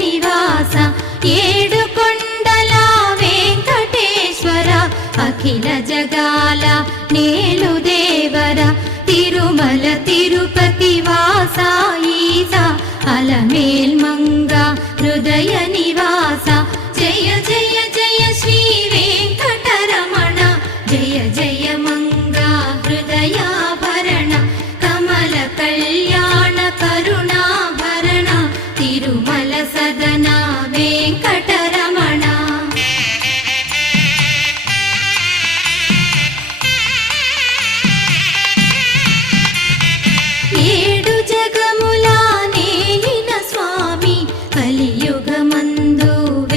నివాస ఏడు కొండల వెంకటేశ్వర అఖిల జగాల నేలు దేవర తిరుమల తిరుపతి వాస ఈస అలమేల్ మంగ హృదయ నివాస జయ జయ జయ శ్రీ వెంకటరమణ జయ జయ మంగ హృదయాభరణ కమల కళ్యాణ కరుణాభరణ తిరుమల సదన వెంకటరమణ ఏడు జగముల నేలిన స్వామి కలియుగమందు